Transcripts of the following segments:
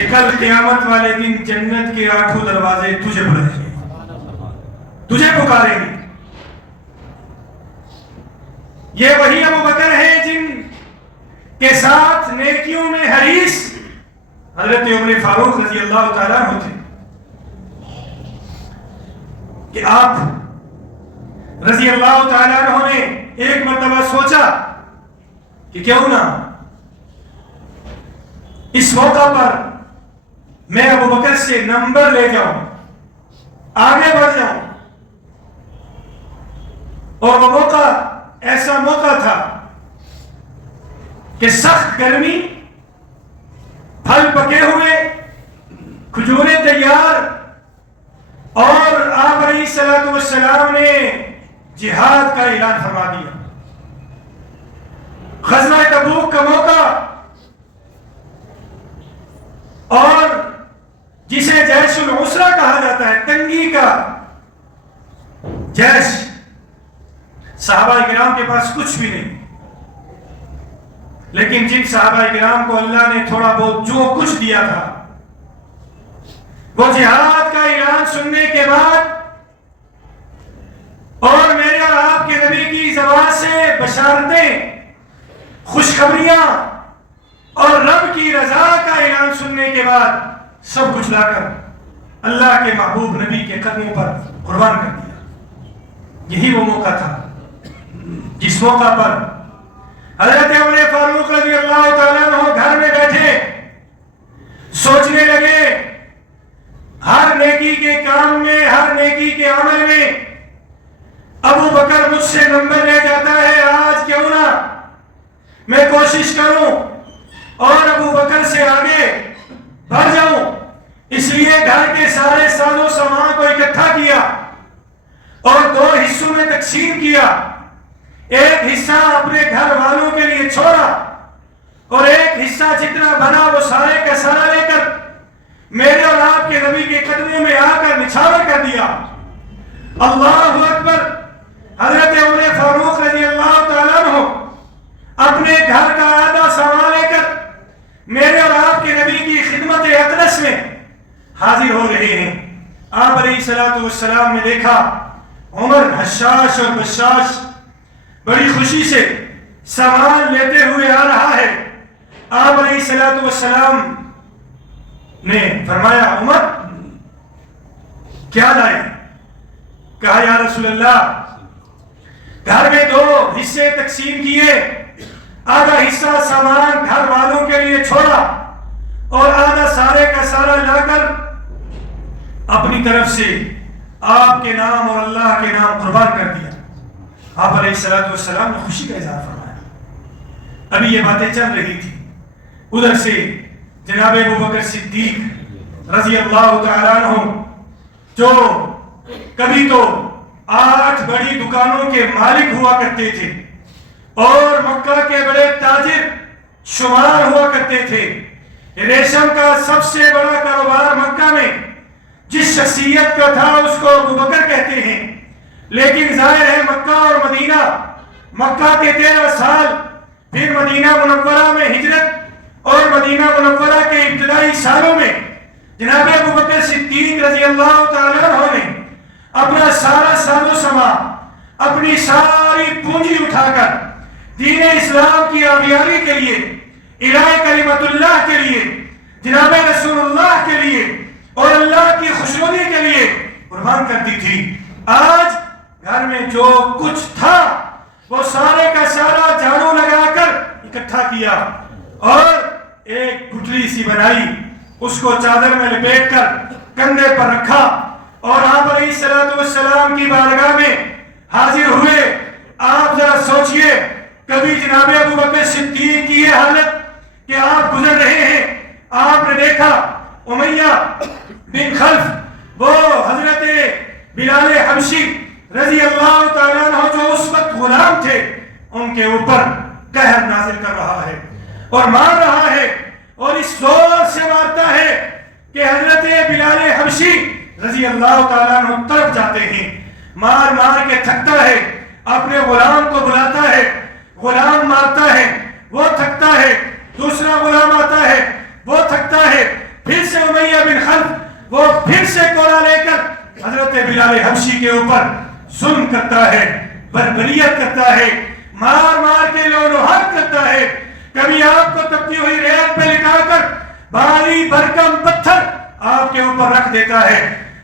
کل قیامت والے دن جنت کے 8 دروازے تجھے بلائیں گے، تجھے پکاریں گے۔ یہ وہی ابو بکر ہیں جن کے ساتھ نیکیوں میں حریص حضرت عمر فاروق رضی اللہ تعالیٰ عنہ تھے کہ آپ رضی اللہ تعالیٰ عنہ نے ایک مرتبہ سوچا کہ کیوں نہ اس موقع پر میں ابو بکر سے نمبر لے جاؤں، آگے بڑھ جاؤں۔ اور وہ موقع ایسا موقع تھا کہ سخت گرمی، پھل پکے ہوئے، کھجوریں تیار، اور آپ علیہ السلام نے جہاد کا اعلان فرما دیا۔ غزوہ تبوک کا موقع، اور جسے جیش العسرہ کہا جاتا ہے، تنگی کا جیش۔ صحابہ کرام کے پاس کچھ بھی نہیں، لیکن جن صحابہ کرام کو اللہ نے تھوڑا بہت جو کچھ دیا تھا، وہ جہاد کا اعلان سننے کے بعد اور میرے اور آپ کے نبی کی زبان سے بشارتیں، خوشخبریاں اور رب کی رضا کا اعلان سننے کے بعد سب کچھ لا کر اللہ کے محبوب نبی کے قدموں پر قربان کر دیا۔ یہی وہ موقع تھا جس موقع پر حضرت عمر فاروق رضی اللہ تعالیٰ عنہ گھر میں بیٹھے سوچنے لگے، ہر نیکی کے کام میں، ہر نیکی کے عمل میں ابو بکر مجھ سے نمبر لے جاتا ہے، آج کیوں نہ میں کوشش کروں اور ابو بکر سے آگے بڑھ جاؤں۔ اس لیے گھر کے سارے ساز و سامان کو اکٹھا کیا اور 2 حصوں میں تقسیم کیا۔ ایک حصہ اپنے گھر والوں کے لیے چھوڑا اور ایک حصہ جتنا بنا وہ سارے کا سارا لے کر میرے اور آپ کے نبی کے قدموں میں آ کر نچھاور کر دیا۔ اللہ اکبر! حضرت عمر فاروق رضی اللہ تعالیٰ عنہ اپنے گھر کا آدھا سامان لے کر میرے اور آپ کے نبی کی خدمت اقدس میں حاضر ہو رہے ہیں۔ آپ علیہ السلام نے دیکھا عمر حشاش اور بشاش بڑی خوشی سے سامان لیتے ہوئے آ رہا ہے۔ آپ علیہ السلام نے فرمایا، عمر کیا لائے؟ کہا، یا رسول اللہ، گھر میں 2 حصے تقسیم کیے، آدھا حصہ سامان گھر والوں کے لیے چھوڑا اور آدھا سارے کا سارا لا کر اپنی طرف سے آپ کے نام اور اللہ کے نام قربان کر دیا۔ آپ علیہ السلام نے خوشی کا اظہار فرمایا۔ ابھی یہ باتیں چل رہی تھی، ادھر سے جناب ابو بکر صدیق رضی اللہ تعالیٰ عنہ، جو کبھی تو 8 بڑی دکانوں کے مالک ہوا کرتے تھے اور مکہ کے بڑے تاجر شمار ہوا کرتے تھے، ریشم کا سب سے بڑا کاروبار مکہ میں جس شخصیت کا تھا اس کو ابو بکر کہتے ہیں۔ لیکن ظاہر ہے مکہ اور مدینہ، مکہ کے 13 سال، پھر مدینہ منورہ میں ہجرت اور مدینہ منورہ کے ابتدائی سالوں میں جناب ابو بکر صدیق رضی اللہ تعالیٰ عنہ نے اپنا سارا ساز و سامان، اپنی ساری پونجی اٹھا کر دین اسلام کی آبیاری کے لیے، الہ کلمت اللہ کے لیے، جناب رسول اللہ کے لیے اور اللہ کی خوشنودی کے لیے قربان کر دی تھی۔ آج گھر میں جو کچھ تھا وہ سارے کا سارا جھاڑو لگا کر اکٹھا کیا اور ایک گٹھلی سی بنائی، اس کو چادر میں لپیٹ کر کندھے پر رکھا اور آپ علیہ السلام کی بارگاہ میں حاضر ہوئے۔ آپ ذرا سوچئے، کبھی جناب ابو بکر صدیق کی یہ حالت کہ آپ گزر رہے ہیں، آپ نے دیکھا امیہ بن خلف، وہ حضرت بلال حبشی رضی اللہ تعالیٰ عنہ جو اس وقت غلام تھے، ان کے اوپر قہر نازل کر رہا ہے اور مار رہا ہے، اور اس زور سے مارتا ہے کہ حضرت بلال حبشی رضی اللہ تعالیٰ عنہ طرف جاتے ہیں، مار مار کے تھکتا ہے، اپنے غلام کو بلاتا ہے، غلام مارتا ہے، وہ تھکتا ہے، دوسرا غلام آتا ہے، وہ تھکتا ہے، پھر سے امیہ بن خلف وہ پھر سے کوڑا لے کر حضرت بلال حبشی کے اوپر ظلم کرتا ہے، بربریت کرتا ہے، مار مار کے لو لوہار کرتا ہے، کبھی آپ کو تپتی ہوئی ریت پہ لٹا کر بھاری بھرکم پتھر آپ کے اوپر رکھ دیتا ہے۔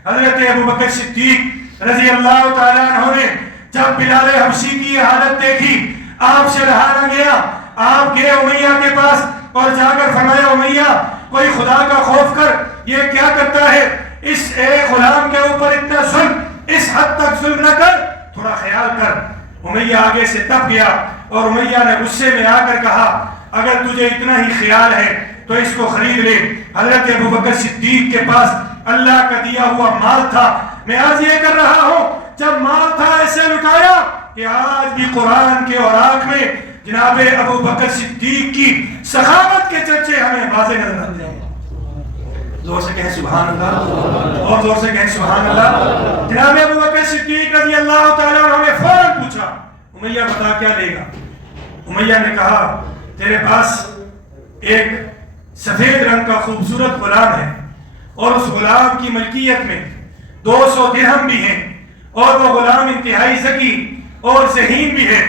حضرت ابوبکر صدیق رضی اللہ تعالیٰ عنہ نے جب بلال حبشی کی حالت دیکھی، آپ سے رہا نہ گیا، آپ گئے امیہ کے پاس اور جا کر فرمایا امیہ کوئی خدا کا خوف کر، یہ کیا کرتا ہے، اس ایک غلام کے اوپر اتنا ظلم، اس حد تک ظلم نہ کر، تھوڑا خیال کر۔ امیہ آگے سے تپ گیا اور امیہ نے غصے میں آ کر کہا اگر تجھے اتنا ہی خیال ہے تو اس کو خرید لے۔ حضرت ابوبکر صدیق کے پاس اللہ کا دیا ہوا مال تھا، میں آج یہ کر رہا ہوں، جب مال تھا ایسے لٹایا کہ آج بھی قرآن کے اوراق میں جناب ابوبکر صدیق کی سخاوت کے چرچے ہمیں واضح نظر آتے ہیں۔ زور سے کہیں سبحان اللہ، اور زور سے کہیں سبحان اللہ۔ جناب ابوبکر صدیق رضی اللہ تعالیٰ عنہ نے فوراً پوچھا امیہ بتا کیا لے گا؟ امیہ نے کہا تیرے پاس ایک سفید رنگ کا خوبصورت غلام ہے اور اس غلام کی ملکیت میں 200 درہم بھی ہیں اور وہ غلام انتہائی ذکی اور ذہین بھی ہے،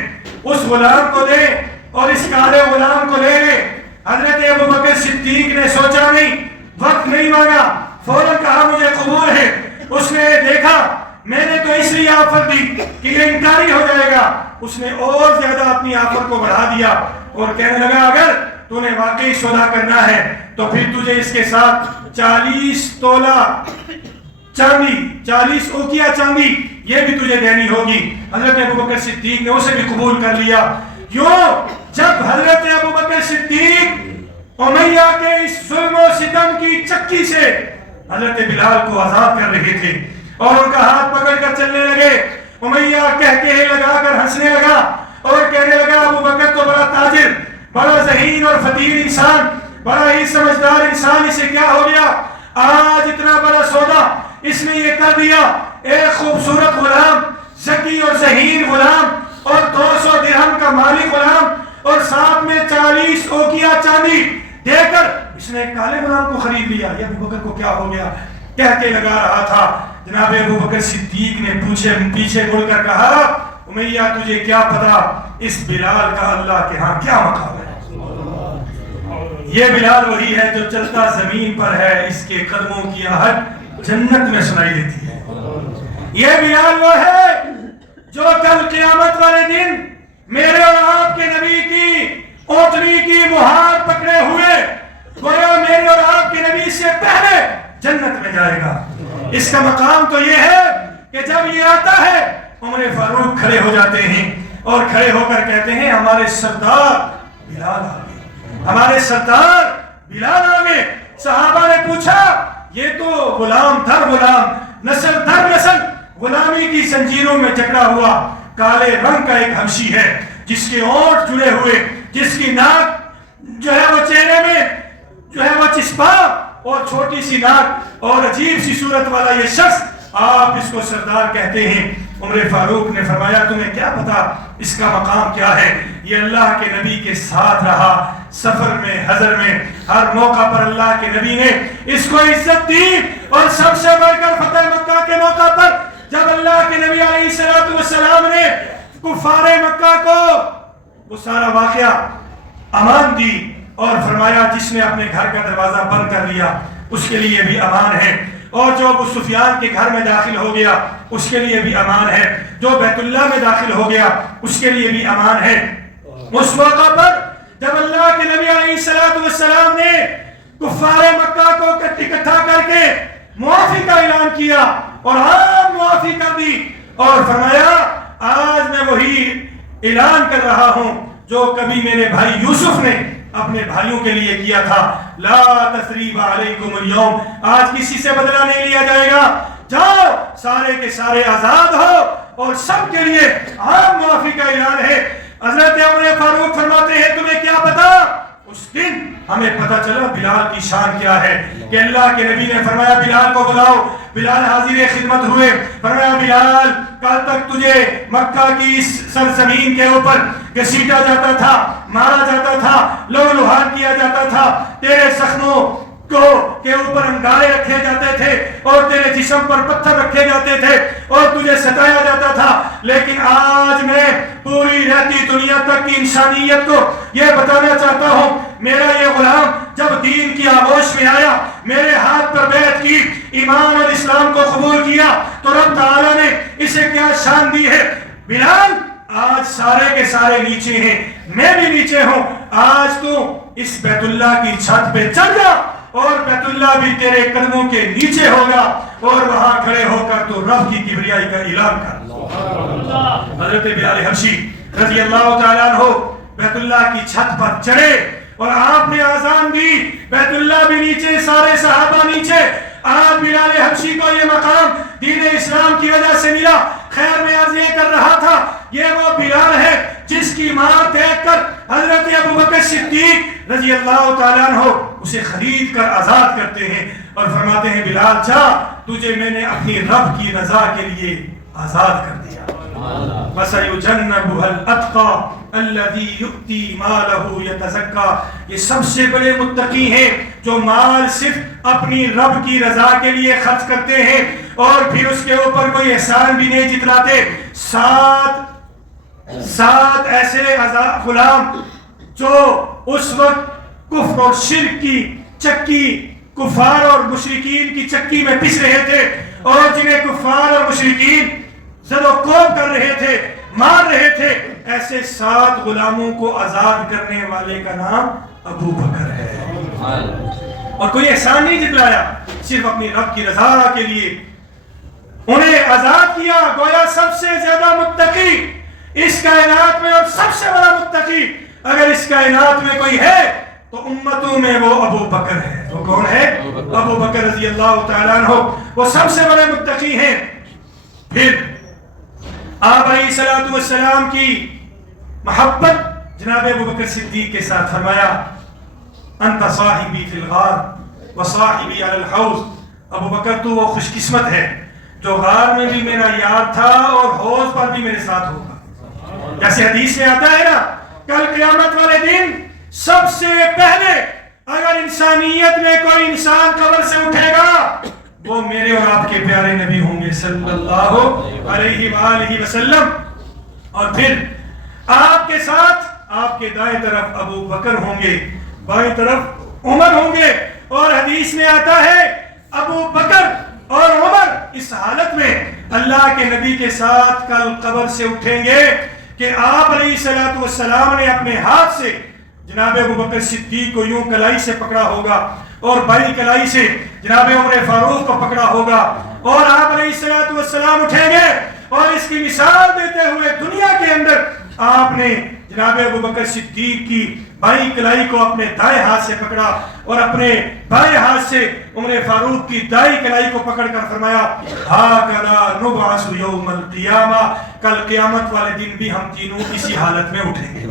اس غلام کو دے اور اس کالے غلام کو لے لے۔ حضرت ابوبکر صدیق نے سوچا نہیں، وقت نہیں مانگا، فوراً کہا مجھے قبول ہے۔ اس نے دیکھا میں نے تو اس لیے آفر دی کہ یہ انکاری ہو جائے گا، اس نے اور زیادہ اپنی آفر کو بڑھا دیا اور کہنے لگا اگر تو نے واقعی سودا کرنا ہے تو پھر تجھے اس کے ساتھ 40 تولہ چاندی، 40 اوقیہ چاندی یہ بھی تجھے دینی ہوگی۔ حضرت ابوبکر صدیق نے اسے بھی قبول کر لیا۔ یوں جب حضرت ابوبکر صدیق امیہ کے اس ظلم و ستم کی چکی سے حضرت بلال کو آزاد کر رہے تھے اور ان کا ہاتھ پکڑ کر چلنے لگے، امیہ کہکہے لگا کر ہنسنے لگا اور کہنے لگا ابوبکر تو بڑا تاجر، بڑا ذہین اور فطیر انسان، بڑا ہی سمجھدار انسان، اسے کیا ہو گیا، آج اتنا بڑا سودا اس نے یہ کر دیا، ایک خوبصورت غلام، ذکی اور ذہین غلام اور 200 درہم کا مالک غلام اور ساتھ میں 40 اوقیہ چاندی دے کر اس نے کالے غلام کو خرید لیا، یہ ابوبکر کو کیا ہو گیا کہہ کے لگا رہا تھا۔ جناب ابوبکر صدیق نے پیچھے مڑ کر کہا امیہ تجھے کیا پتا اس بلال کا اللہ کے ہاں کیا مقام ہے، یہ بلال وہی ہے جو چلتا زمین پر ہے، اس کے قدموں کی آہٹ جنت میں سنائی دیتی ہے، یہ بلال وہ ہے جو کل قیامت والے دن میرے اور آپ کے نبی کی اونٹنی کی مہار پکڑے ہوئے گویا میرے اور آپ کے نبی سے پہلے جنت میں جائے گا۔ اس کا مقام تو یہ ہے کہ جب یہ آتا ہے عمر فاروق کھڑے ہو جاتے ہیں اور کھڑے ہو کر کہتے ہیں ہمارے سردار بلال آگے، ہمارے سردار بلال آگے۔ صحابہ نے پوچھا یہ تو غلام در غلام، نسل در نسل غلامی کی زنجیروں میں جکڑا ہوا کالے رنگ کا ایک حبشی ہے جس کے ہونٹ جڑے ہوئے، جس کی ناک جو ہے وہ چہرے میں جو ہے وہ چسپا اور چھوٹی سی ناک اور عجیب سی صورت والا یہ شخص، آپ اس کو سردار کہتے ہیں۔ عمر فاروق نے فرمایا تمہیں کیا پتا اس کا مقام کیا ہے، یہ اللہ کے نبی کے ساتھ رہا، سفر میں حضر میں ہر موقع پر اللہ کے نبی نے اس کو عزت دی، اور سب سے بڑھ کر فتح مکہ کے موقع پر جب اللہ کے نبی علیہ السلام نے کفار مکہ کو وہ سارا واقعہ امان دی اور فرمایا جس نے اپنے گھر کا دروازہ بند کر لیا اس کے لیے بھی امان ہے، اور جو ابو سفیان کے گھر میں داخل ہو گیا اس کے لیے بھی امان ہے، جو بیت اللہ میں داخل ہو گیا اس کے لیے بھی امان ہے۔ اس موقع پر جب اللہ کے نبی علیہ السلام نے کفار مکہ کو اکٹھا کر کے معافی کا اعلان کیا اور عام معافی کر دی اور فرمایا آج میں وہی اعلان کر رہا ہوں جو کبھی میرے بھائی یوسف نے اپنے بھائیوں کے لیے کیا تھا، لا تثریب علیکم اليوم، آج کسی سے بدلہ نہیں لیا جائے گا، جاؤ سارے کے سارے آزاد ہو، اور سب کے لیے عام معافی کا اعلان ہے۔ حضرت عمر فاروق فرماتے ہیں تمہیں کیا پتا، اس دن ہمیں پتا چلا بلال کی شان کیا ہے کہ اللہ کے نبی نے فرمایا بلال کو بلاؤ، بلال حاضر خدمت ہوئے، فرمایا بلال کل تک تجھے مکہ کی اس سرزمین کے اوپر گھسیٹا جاتا تھا، مارا جاتا تھا، لو لوہار کیا جاتا تھا، تیرے زخموں کے اوپر انگارے رکھے جاتے تھے اور تیرے جسم پر پتھر رکھے جاتے تھے اور تجھے ستایا جاتا تھا، لیکن آج میں پوری رہتی دنیا تک کی انسانیت کو یہ بتانا چاہتا ہوں، میرا یہ غلام جب دین کی آغوش میں آیا، میرے ہاتھ پر بیعت کی، ایمان اور اسلام کو قبول کیا، تو رب تعالیٰ نے اسے کیا شان دی ہے۔ بلال آج سارے کے سارے نیچے ہیں، میں بھی نیچے ہوں، آج تو اس بیت اللہ کی چھت پہ چڑھ جا اور بیت اللہ بھی تیرے قدموں کے نیچے ہوگا، اور وہاں کھڑے ہو کر تو رب کی کبریائی کا اعلان کر۔ حضرت بلال حبشی رضی اللہ تعالیٰ عنہ بیت اللہ کی چھت پر چڑھے اور آپ نے آذان دی، بیت اللہ بھی نیچے، سارے صحابہ نیچے۔ آج بلال حبشی کو یہ مقام دین اسلام کی وجہ سے ملا۔ خیر میں عرض یہ کر رہا تھا، یہ وہ بلال ہے جس کی مار دیکھ کر حضرت ابوبکر صدیق رضی اللہ تعالیٰ عنہ اسے خرید کر آزاد کرتے ہیں اور فرماتے ہیں بلال جا، تجھے میں نے اپنی رب کی رضا کے لیے آزاد کر دیا۔ وَسَيُجَنَّبُهَا الْأَتْقَى الَّذِي يُؤْتِي مَالَهُ يَتَزَكَّى، یہ سب سے بڑے متقی ہیں جو مال صرف اپنی رب کی رضا کے لیے خرچ کرتے ہیں اور پھر اس کے اوپر کوئی احسان بھی نہیں جتلاتے۔ سات ایسے غلام جو اس وقت کفر اور شرک کی چکی، کفار اور مشرکین کی چکی میں پس رہے تھے، اور جنہیں کفار اور مشرکین زد و کوب کر رہے تھے، مار رہے تھے، ایسے 7 غلاموں کو آزاد کرنے والے کا نام ابو بکر ہے۔ اور کوئی احسان نہیں جتلایا، صرف اپنی رب کی رضا کے لیے انہیں آزاد کیا۔ گویا سب سے زیادہ متقی اس کائنات میں، اور سب سے بڑا متقی اگر اس کائنات میں کوئی ہے تو امتوں میں وہ ابو بکر ہے۔ وہ کون ہے؟ ابو بکر رضی اللہ تعالیٰ عنہ، وہ سب سے بڑے متقی ہیں۔ پھر آپ علیہ الصلوۃ والسلام کی محبت جناب ابو بکر صدیق کے ساتھ فرمایا، انت صاحبی فی الغار وصاحبی علی الحوض، ابو بکر تو وہ خوش قسمت ہے جو غار میں بھی میرا یار تھا اور حوض پر بھی میرے ساتھ ہوگا۔ جیسے حدیث میں آتا ہے نا، کل قیامت والے دن سب سے پہلے اگر انسانیت میں کوئی انسان قبر سے اٹھے گا وہ میرے اور آپ کے پیارے نبی ہوں گے صلی اللہ علیہ وآلہ وسلم، اور پھر آپ کے ساتھ آپ کے دائیں طرف ابو بکر ہوں گے، بائیں طرف عمر ہوں گے۔ اور حدیث میں آتا ہے ابو بکر اور عمر اس حالت میں اللہ کے نبی کے ساتھ کل قبر سے اٹھیں گے کہ آپ علیہ الصلوۃ والسلام نے اپنے ہاتھ سے جناب ابو بکر صدیق کو یوں کلائی سے پکڑا ہوگا اور بائیں کلائی سے جناب عمر فاروق کو پکڑا ہوگا، اور آپ علیہ الصلوۃ والسلام اٹھیں گے اور اس کی مثال دیتے ہوئے دنیا کے اندر آپ نے جناب ابو بکر صدیق کی بائیں کلائی کو اپنے دائیں ہاتھ سے پکڑا اور اپنے بائیں ہاتھ سے عمر فاروق کی دائیں کلائی کو پکڑ کر فرمایا، ہاکذا نبعث یوم القیامہ، کل قیامت والے دن بھی ہم تینوں اسی حالت میں اٹھیں گے،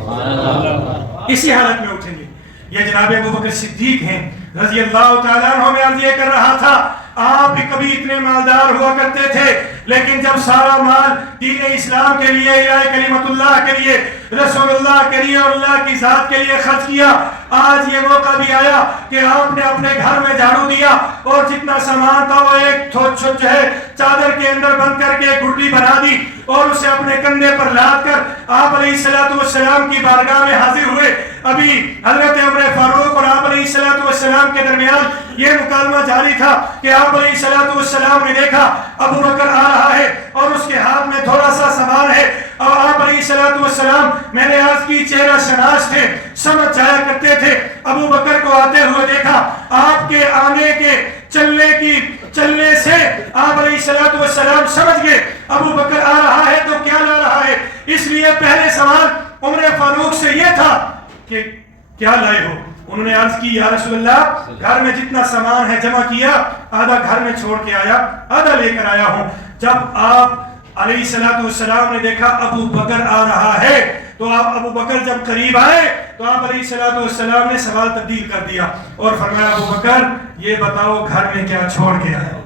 اسی حالت میں اٹھیں گے۔ یہ جناب ابو بکر صدیق ہیں رضی اللہ تعالیٰ عنہ۔ میں عرض یہ کر رہا تھا، آپ بھی کبھی اتنے مالدار ہوا کرتے تھے، لیکن جب سارا مال دین اسلام کے لیے، الہ کلمت اللہ کے لیے، رسول اللہ کے لیے اور اللہ کی ذات کے لیے خرچ کیا، آج یہ موقع بھی آیا کہ آپ نے اپنے گھر میں جھاڑو دیا اور جتنا سامان تھا وہ ایک جو ہے چادر کے اندر بند کر کے گھڑی بنا دی اور اسے اپنے کندھے پر لاد کر آپ علیہ الصلوۃ والسلام کی بارگاہ میں حاضر ہوئے۔ ابھی حضرت عمر فاروق اور آپ علیہ الصلوۃ والسلام کے درمیان یہ مکالمہ جاری تھا کہ آپ علیہ الصلوۃ والسلام نے دیکھا ابو بکر آ رہا ہے اور اس کے ہاتھ میں تھوڑا سا سامان ہے، اور آپ علیہ الصلوۃ والسلام میں نے عرض کی چہرہ شناس تھے، سمجھ جایا کرتے تھے۔ ابو بکر کو آتے ہوئے دیکھا، آپ کے آنے کے چلنے سے آپ علیہ الصلوۃ والسلام سمجھ گئے ابو بکر آ رہا ہے تو کیا لا رہا ہے، اس لیے پہلے سوال عمر فاروق سے یہ تھا کہ کیا لائے ہو؟ انہوں نے عرض کی، یا رسول اللہ گھر میں جتنا سامان ہے جمع کیا، آدھا گھر میں چھوڑ کے آیا، آدھا لے کر آیا ہوں۔ جب آپ علیہ الصلوۃ والسلام نے دیکھا ابو بکر آ رہا ہے تو آپ ابو بکر جب قریب آئے تو آپ علیہ الصلوۃ والسلام نے سوال تبدیل کر دیا اور فرمایا، ابو بکر یہ بتاؤ گھر میں کیا چھوڑ کے آئے ہو؟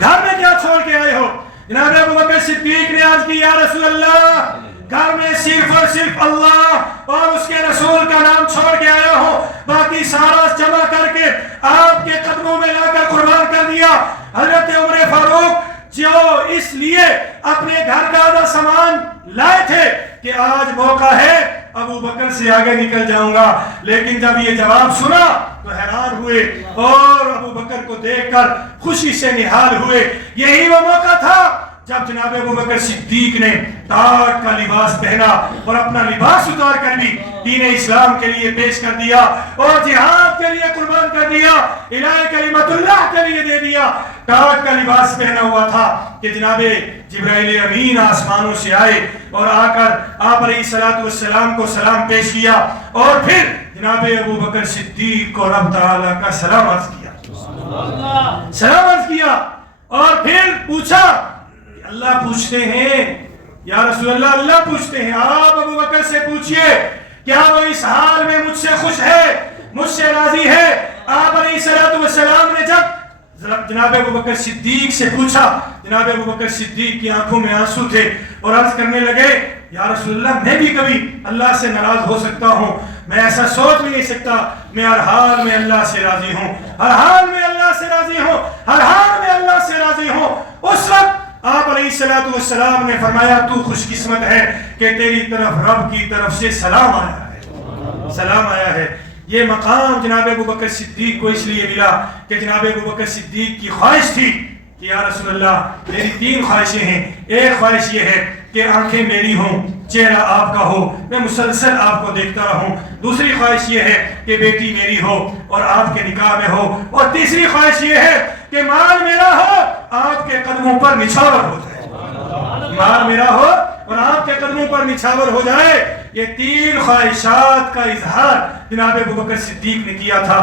گھر میں کیا چھوڑ کے آئے ہو؟ جناب ابو بکر صدیق نے عرض کی، یا رسول اللہ گھر میں صرف اور صرف اللہ اور اس کے رسول کا نام چھوڑ کے آیا ہوں، باقی سارا جمع کر کے آپ کے قدموں میں لا کر قربان کر دیا۔ حضرت عمر فاروق جو اس لیے اپنے گھر کا آدھا سامان لائے تھے کہ آج موقع ہے ابو بکر سے آگے نکل جاؤں گا، لیکن جب یہ جواب سنا تو حیران ہوئے اور ابو بکر کو دیکھ کر خوشی سے نہال ہوئے۔ یہی وہ موقع تھا جب جناب ابو بکر صدیق نے تاج کا لباس پہنا اور اپنا لباس اتار کر بھی دین اسلام کے لیے پیش کر دیا اور جہاد کے لیے قربان کر دیا، الہ کلمت اللہ کے لیے دے دیا۔ تاج کا لباس پہنا ہوا تھا کہ جناب جبرائیل امین آسمانوں سے آئے اور آ کر آپ علیہ السلام کو سلام پیش کیا اور پھر جناب ابو بکر صدیق کو رب تعالیٰ کا سلام عرض کیا اور پھر پوچھا، اللہ پوچھتے ہیں یا رسول اللہ، اللہ پوچھتے ہیں آپ ابو بکر سے پوچھئے کیا وہ اس حال میں مجھ سے خوش ہے، مجھ سے راضی ہے؟ آپ علیہ السلام نے جب جناب ابو بکر صدیق سے پوچھا، جناب ابو بکر صدیق کی آنکھوں میں آنسو تھے اور عرض کرنے لگے یا رسول اللہ میں بھی کبھی اللہ سے ناراض ہو سکتا ہوں، میں ایسا سوچ بھی نہیں سکتا، میں ہر حال میں اللہ سے راضی ہوں، ہر حال میں اللہ سے راضی ہوں، ہر حال میں اللہ سے راضی ہوں۔ اس وقت آپ علیہ السلام نے فرمایا تو خوش قسمت ہے کہ تیری طرف رب کی طرف سے سلام آیا ہے، سلام آیا ہے۔ یہ مقام جناب ابو بکر صدیق کو اس لیے ملا کہ جناب ابو بکر صدیق کی خواہش تھی کہ یا رسول اللہ میری 3 خواہشیں ہیں، ایک خواہش یہ ہے کہ آنکھیں میری ہوں، چہرہ آپ کا ہو، میں مسلسل آپ کو دیکھتا رہوں، دوسری خواہش یہ ہے کہ بیٹی میری ہو اور آپ کے نکاح میں ہو، اور تیسری خواہش یہ ہے کہ مال میرا ہو آپ کے قدموں پر نچھاور ہو جائے، مال میرا ہو اور آپ کے قدموں پر نچھاور ہو جائے۔ یہ 3 خواہشات کا اظہار جناب ابو بکر صدیق نے کیا تھا۔